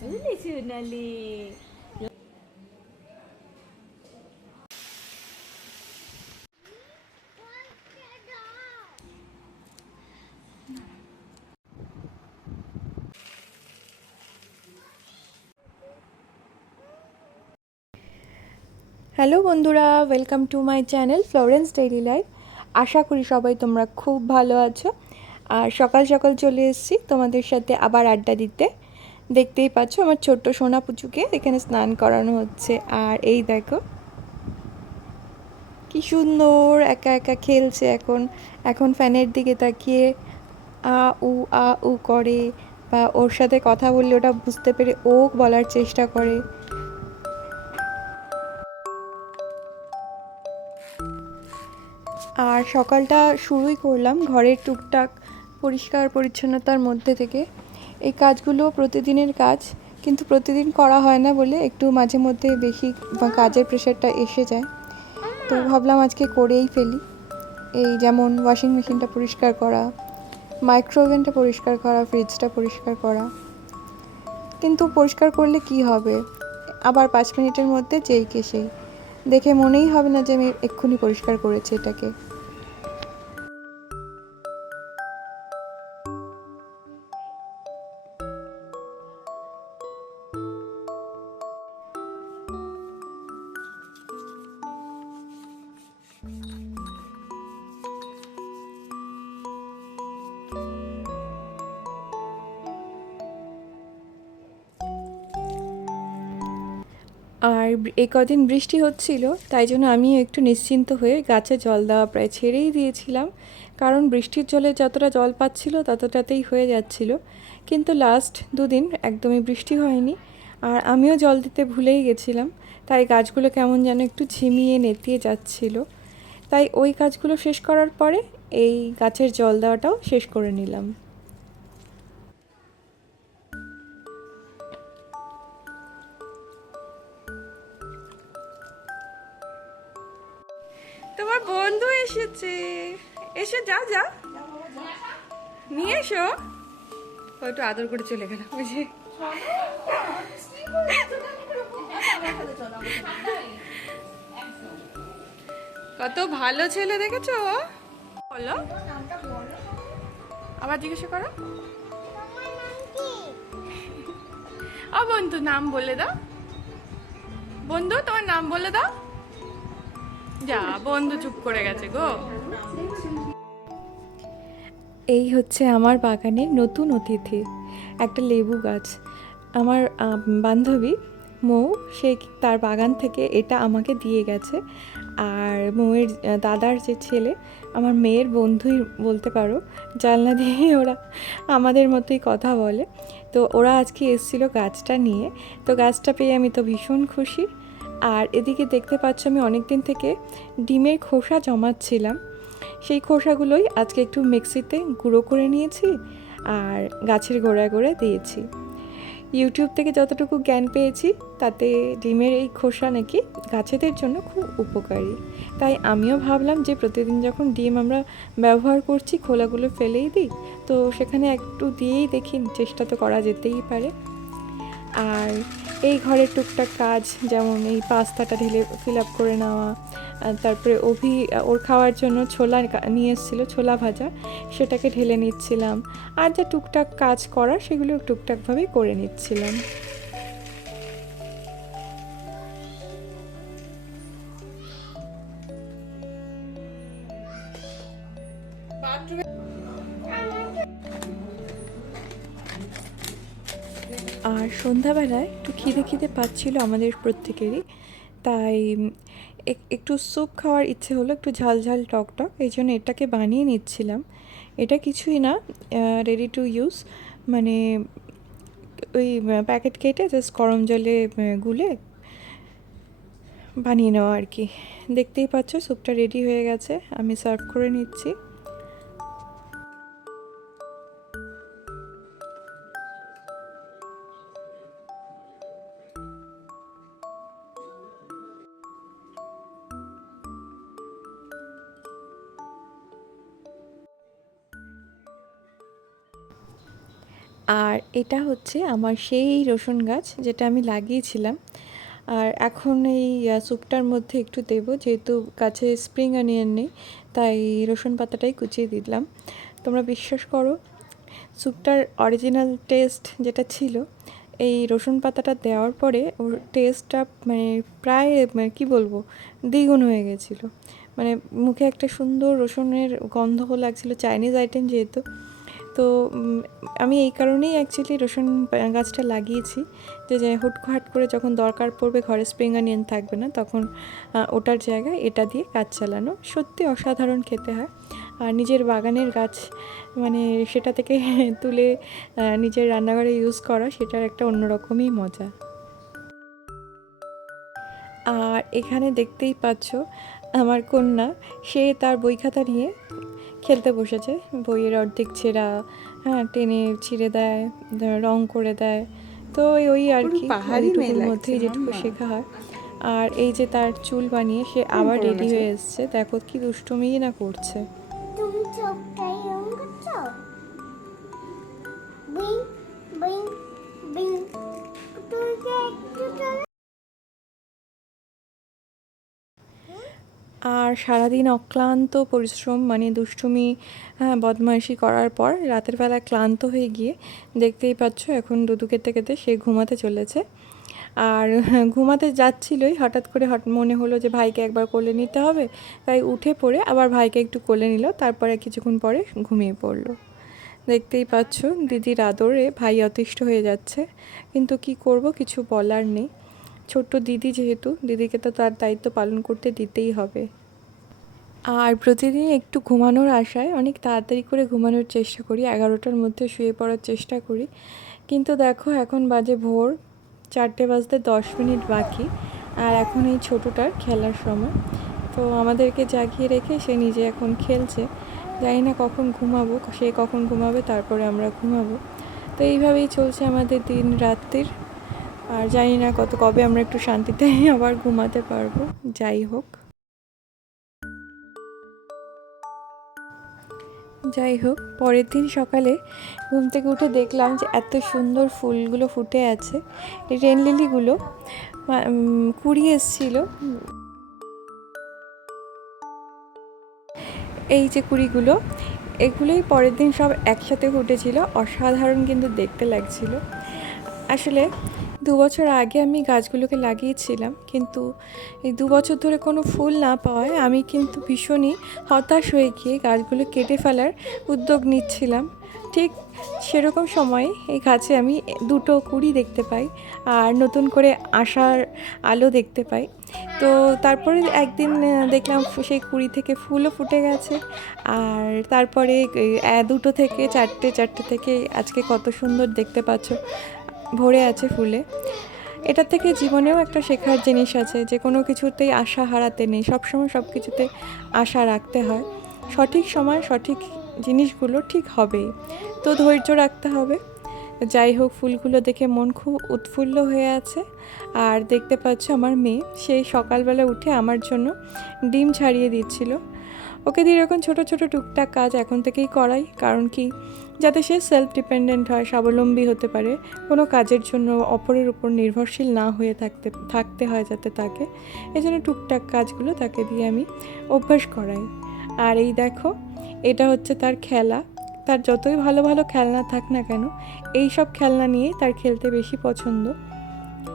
বুঝলি সোনালি হ্যালো বন্ধুরা welcome to my channel Florence daily life আশা করি সবাই তোমরা খুব ভালো আছো। আর সকাল সকাল চলে এসেছি তোমাদের সাথে আবার আড্ডা দিতে। দেখতেই পাচ্ছ আমার ছোট্ট সোনা পুচুকে এখানে স্নান করানো হচ্ছে। আর এই দেখো, কি সুন্দর, একা একা খেলছে এখন। এখন ফ্যানের দিকে তাকিয়ে আ, উ আ, উ করে বা ওর সাথে কথা বললে ওটা বুঝতে পেরে ও বলার চেষ্টা করে। আর সকালটা শুরুই করলাম ঘরের টুকটাক পরিষ্কার পরিচ্ছন্নতার মধ্যে থেকে। এই কাজগুলো প্রতিদিনের কাজ, কিন্তু প্রতিদিন করা হয় না বলে একটু মাঝে মধ্যে বেশি কাজের প্রেশারটা এসে যায়। তো ভাবলাম আজকে করেই ফেলি। এই যেমন ওয়াশিং মেশিনটা পরিষ্কার করা মাইক্রোওভেনটা পরিষ্কার করা ফ্রিজটা পরিষ্কার করা। কিন্তু পরিষ্কার করলে কি হবে? আবার পাঁচ মিনিটের মধ্যে যেই কে সেই। দেখে মনেই হবে না যে আমি এক্ষুনি পরিষ্কার করেছি এটাকে। আর এই কদিন বৃষ্টি হচ্ছিল, তাই জন্য আমিও একটু নিশ্চিন্ত হয়ে গাছে জল দেওয়া প্রায় ছেড়েই দিয়েছিলাম। কারণ বৃষ্টির জলে যতটা জল পাচ্ছিল ততটাতেই হয়ে যাচ্ছিল। কিন্তু লাস্ট দুদিন একদমই বৃষ্টি হয়নি আর আমিও জল দিতে ভুলেই গেছিলাম। তাই গাছগুলো কেমন যেন একটু ঝিমিয়ে নেতিয়ে যাচ্ছিল। তাই ওই কাজগুলো শেষ করার পরে এই গাছের জল দেওয়াটাও শেষ করে নিলাম। তোমার বন্ধু এসেছে। এসে যা যা নিয়ে এসো। একটু আদর করে চলে গেল। বুঝি কত ভালো ছেলে দেখেছ বলো। আবার জিজ্ঞাসা করো। ও বন্ধু নাম বলে দাও। বন্ধু, তোমার নাম বলে দাও। যা, বন্ধু চুপ করে গেছে গো। এই হচ্ছে আমার বাগানের নতুন অতিথি, একটা লেবু গাছ। আমার বান্ধবী মৌ, সে তার বাগান থেকে এটা আমাকে দিয়ে গেছে। আর মৌয়ের দাদার যে ছেলে, আমার মেয়ের বন্ধুই বলতে পারো, জানলা দিয়ে ওরা আমাদের মতোই কথা বলে। তো ওরা আজকে এসেছিল গাছটা নিয়ে। তো গাছটা পেয়ে আমি তো ভীষণ খুশি। আর এদিকে দেখতে পাচ্ছ আমি অনেক দিন থেকে ডিমের খোসা জমাচ্ছিলাম। সেই খোসাগুলোই আজকে একটু মিক্সিতে গুঁড়ো করে নিয়েছি আর গাছের গোড়ায় গোড়ায় দিয়েছি। ইউটিউব থেকে যতটুকু জ্ঞান পেয়েছি, তাতে ডিমের এই খোসা নাকি গাছেদের জন্য খুব উপকারী। তাই আমিও ভাবলাম যে প্রতিদিন যখন ডিম আমরা ব্যবহার করছি, খোলাগুলো ফেলেই দিই, তো সেখানে একটু দিয়েই দেখি, চেষ্টা তো করা যেতেই পারে। আর এই ঘরের টুকটাক কাজ, যেমন এই পাস্তাটা ঢেলে ফিল আপ করে নেওয়া তারপরে অভি ওর খাওয়ার জন্য ছোলা নিয়ে এসেছিল ছোলা ভাজা, সেটাকে ঢেলে নিচ্ছিলাম। আর যা টুকটাক কাজ করার সেগুলো টুকটাকভাবেই করে নিচ্ছিলাম। আর সন্ধ্যাবেলায় একটু খিদে খিদে পাচ্ছিল আমাদের প্রত্যেকেরই। তাই এক- একটু স্যুপ খাওয়ার ইচ্ছে হলো, একটু ঝাল ঝাল টক টক, এই জন্য এটাকে বানিয়ে নিচ্ছিলাম। এটা কিছুই না রেডি টু ইউজ মানে ওই প্যাকেট কেটে জাস্ট গরম জলে গুলে বানিয়ে নেওয়া আর কি। দেখতেই পাচ্ছ, স্যুপটা রেডি হয়ে গেছে, আমি সার্ভ করে নিচ্ছি। আর এটা হচ্ছে আমার সেই রসুন গাছ যেটা আমি লাগিয়েছিলাম। আর এখন এই স্যুপটার মধ্যে একটু দেবো, যেহেতু গাছে স্প্রিং অনিয়ন নেই, তাই রসুন পাতাটাই কুচিয়ে দিলাম। তোমরা বিশ্বাস করো, স্যুপটার অরিজিনাল টেস্ট যেটা ছিল, এই রসুন পাতাটা দেওয়ার পরে ওর টেস্টটা মানে প্রায় মানে কী বলব, দ্বিগুণ হয়ে গেছিল। মানে মুখে একটা সুন্দর রসুনের গন্ধ লাগছিল, চাইনিজ আইটেম যেহেতু। তো আমি এই কারণেই অ্যাকচুয়ালি রসুন গাছটা লাগিয়েছি। যে যে হুটহাট করে যখন দরকার পড়বে, ঘরে স্প্রিং অনিয়ন থাকবে না, তখন ওটার জায়গায় এটা দিয়ে কাজ চালানো। সত্যি অসাধারণ খেতে হয়। আর নিজের বাগানের গাছ মানে সেটা থেকে তুলে নিজের রান্নাঘরে ইউজ করা, সেটার একটা অন্যরকমই মজা। আর এখানে দেখতেই পাচ্ছ, আমার কন্যা, সে তার বই খাতা নিয়ে খেলতে বসেছে। বইয়ের অর্ধেক ছেঁড়া হ্যাঁ টেনে ছিঁড়ে দেয় রং করে দেয়। তো ওই- ওই আর কি পাহাড়ি মেয়ে মধ্যেই যেটুকু শেখা হয়। আর এই যে তার চুল বানিয়ে সে আবার রেডি হয়ে এসছে। দেখো কি দুষ্টুমিই না করছে। তুমি চোখটা এরম করছ? বিং বিং বিং তুমি একটু আর সারাদিন অক্লান্ত পরিশ্রম মানে দুষ্টুমি হ্যাঁ বদমাইশি করার পর রাতের বেলা ক্লান্ত হয়ে গিয়ে দেখতেই পাচ্ছ এখন দুধু খেতে খেতে সে ঘুমাতে চলেছে। আর ঘুমাতে যাচ্ছিলই, হঠাৎ করে হট মনে হলো যে ভাইকে একবার কোলে নিতে হবে, তাই উঠে পড়ে আবার ভাইকে একটু কোলে নিল, তারপরে কিছুক্ষণ পরে ঘুমিয়ে পড়ল। দেখতেই পাচ্ছ দিদির আদরে ভাই অতিষ্ঠ হয়ে যাচ্ছে, কিন্তু কি করব কিছু বলার নেই। ছোট্ট দিদি যেহেতু, দিদিকে তো তার দায়িত্ব পালন করতে দিতেই হবে। আর প্রতিদিন একটু ঘুমানোর আশায় অনেক তাড়াতাড়ি করে ঘুমানোর চেষ্টা করি, এগারোটার মধ্যে শুয়ে পড়ার চেষ্টা করি। কিন্তু দেখো, এখন বাজে ভোর, চারটে বাজতে দশ মিনিট বাকি, আর এখন এই ছোটোটার খেলার সময়। তো আমাদেরকে জাগিয়ে রেখে সে নিজে এখন খেলছে। জানি না কখন ঘুমাবো, সে কখন ঘুমাবে, তারপরে আমরা ঘুমাবো। তো এইভাবেই চলছে আমাদের দিন রাত্রির। আর জানি না কত, কবে আমরা একটু শান্তিতে আবার ঘুমাতে পারব। যাই হোক। যাই হোক, পরের দিন সকালে ঘুম থেকে উঠে দেখলাম যে এত সুন্দর ফুলগুলো ফুটে আছে। রেন লিলিগুলো কুড়ি এসছিল। এই যে কুড়িগুলো, এগুলোই পরের দিন সব একসাথে ফুটেছিল। অসাধারণ কিন্তু দেখতে লাগছিল। আসলে দু বছর আগে আমি গাছগুলোকে লাগিয়েছিলাম, কিন্তু এই দু বছর ধরে কোনো ফুল না পাওয়ায় আমি কিন্তু ভীষণই হতাশ হয়ে গিয়ে গাছগুলো কেটে ফেলার উদ্যোগ নিচ্ছিলাম। ঠিক সেরকম সময় এই গাছে আমি দুটো কুড়ি দেখতে পাই আর নতুন করে আসার আলো দেখতে পাই। তো তারপরে একদিন দেখলাম সেই কুড়ি থেকে ফুলও ফুটে গেছে আর তারপরে দুটো থেকে চারটে চারটে থেকে আজকে কত সুন্দর দেখতে পাচ্ছ। ভরে আছে ফুলে। এটা থেকে জীবনেও একটা শেখার জিনিস আছে যে কোনো কিছুতেই আশা হারাতে নেই। সবসময় সব কিছুতে আশা রাখতে হয়। সঠিক সময় সঠিক জিনিসগুলো ঠিক হবেই। তো ধৈর্য রাখতে হবে। যাই হোক, ফুলগুলো দেখে মন খুব উৎফুল্ল হয়ে আছে। আর দেখতে পাচ্ছ আমার মেয়ে সেই সকালবেলা উঠে আমার জন্য ডিম ছাড়িয়ে দিচ্ছিল। ওকে দিয়ে এরকম ছোটো ছোটো টুকটাক কাজ এখন থেকেই করাই, কারণ কি? যাতে সে সেলফ ডিপেন্ডেন্ট হয়, স্বাবলম্বী হতে পারে, কোনো কাজের জন্য অপরের উপর নির্ভরশীল না হয়ে থাকতে থাকতে হয় যাতে তাকে। এই জন্য টুকটাক কাজগুলো তাকে দিয়ে আমি অভ্যাস করাই। আর এই দেখো, এটা হচ্ছে তার খেলা। তার যতই ভালো ভালো খেলনা থাক না কেন, এই সব খেলনা নিয়ে তার খেলতে বেশি পছন্দ।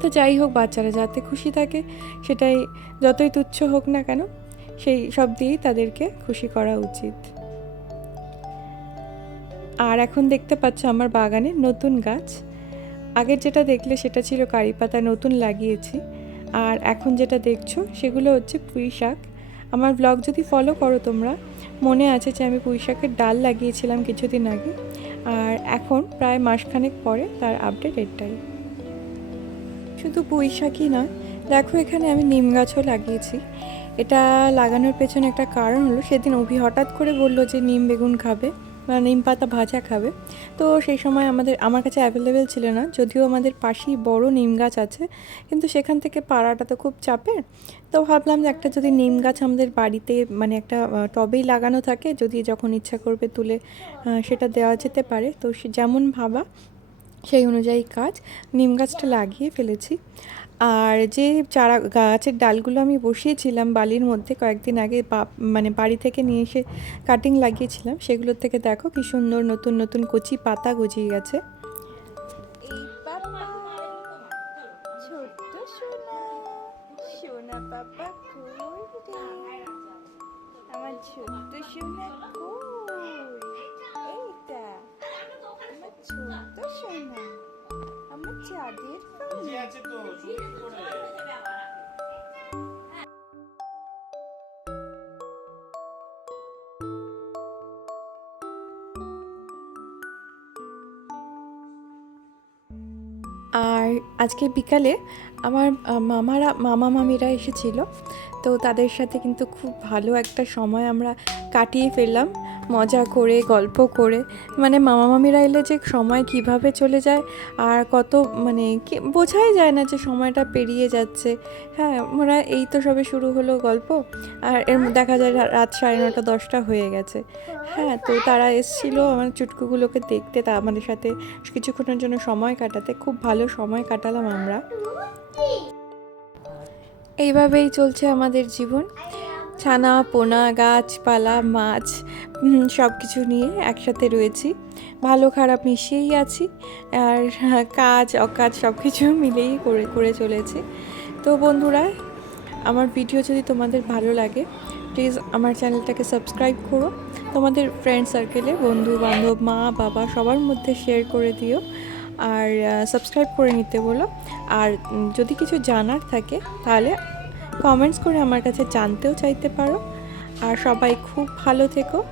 তো যাই হোক বাচ্চারা, যাতে খুশি থাকে, সেটাই, যতই তুচ্ছ হোক না কেন সেই সব দিয়েই তাদেরকে খুশি করা উচিত। আর এখন দেখতে পাচ্ছ আমার বাগানে নতুন গাছ। আগের যেটা দেখলে সেটা ছিল কারি পাতা, নতুন লাগিয়েছি। আর এখন যেটা দেখছ সেগুলো হচ্ছে পুঁই শাক। আমার ব্লগ যদি ফলো করো তোমরা, মনে আছে যে আমি পুঁই শাকের ডাল লাগিয়েছিলাম কিছুদিন আগে। আর এখন প্রায় মাসখানেক পরে তার আপডেট এটাই শুধু পুঁই শাকই নয়, দেখো এখানে আমি নিম গাছও লাগিয়েছি। এটা লাগানোর পেছনে একটা কারণ হলো, সেদিন অভি হঠাৎ করে বলল যে নিম বেগুন খাবে বা নিম পাতা ভাজা খাবে। তো সেই সময় আমাদের, আমার কাছে অ্যাভেলেবেল ছিল না, যদিও আমাদের পাশেই বড় নিম গাছ আছে, কিন্তু সেখান থেকে পাড়াটা তো খুব চাপের। তো ভাবলাম যে একটা যদি নিম গাছ আমাদের বাড়িতে মানে একটা টবেই লাগানো থাকে, যদি যখন ইচ্ছা করবে তুলে সেটা দেওয়া যেতে পারে। তো যেমন ভাবা, সেই অনুযায়ী কাজ, নিম গাছটা লাগিয়ে ফেলেছি। আর যে চারা গাছের ডালগুলো আমি বসিয়েছিলাম বালির মধ্যে কয়েকদিন আগে মানে বাড়ি থেকে নিয়ে এসে কাটিং লাগিয়েছিলাম, সেগুলোর থেকে দেখো কি সুন্দর নতুন নতুন কচি পাতা গজিয়ে গেছে। আমার আছে তো করে। আর আজকে বিকালে আমার মামারা মামা মামিরা এসেছিল। তো তাদের সাথে কিন্তু খুব ভালো একটা সময় আমরা কাটিয়ে ফেললাম। মজা করে, গল্প করে। মানে মামা মামিরা এলে যে সময় কীভাবে চলে যায় আর কত মানে বোঝাই যায় না যে সময়টা পেরিয়ে যাচ্ছে। হ্যাঁ ওরা এই তো সবে শুরু হলো গল্প। আর এর দেখা যায় রাত সাড়ে নটা দশটা হয়ে গেছে। হ্যাঁ তো তারা এসেছিল আমার চুটকুগুলোকে দেখতে তা, আমাদের সাথে কিছুক্ষণের জন্য সময় কাটাতে। খুব ভালো সময় কাটালাম আমরা। এইভাবেই চলছে আমাদের জীবন। ছানা, পোনা, গাছপালা, মাছ সব কিছু নিয়ে একসাথে রয়েছি। ভালো, খারাপ মিশিয়েই আছি। আর কাজ, অকাজ সব কিছু মিলেই করে করে চলেছি। তো বন্ধুরা, আমার ভিডিও যদি তোমাদের ভালো লাগে প্লিজ আমার চ্যানেলটাকে সাবস্ক্রাইব করো। তোমাদের ফ্রেন্ড সার্কেলে বন্ধু বান্ধব মা বাবা সবার মধ্যে শেয়ার করে দিও। আর সাবস্ক্রাইব করে নিতে বলো। আর যদি কিছু জানার থাকে, তাহলে কমেন্টস করে আমার কাছে জানতেও চাইতে পারো। আর সবাই খুব ভালো থেকো।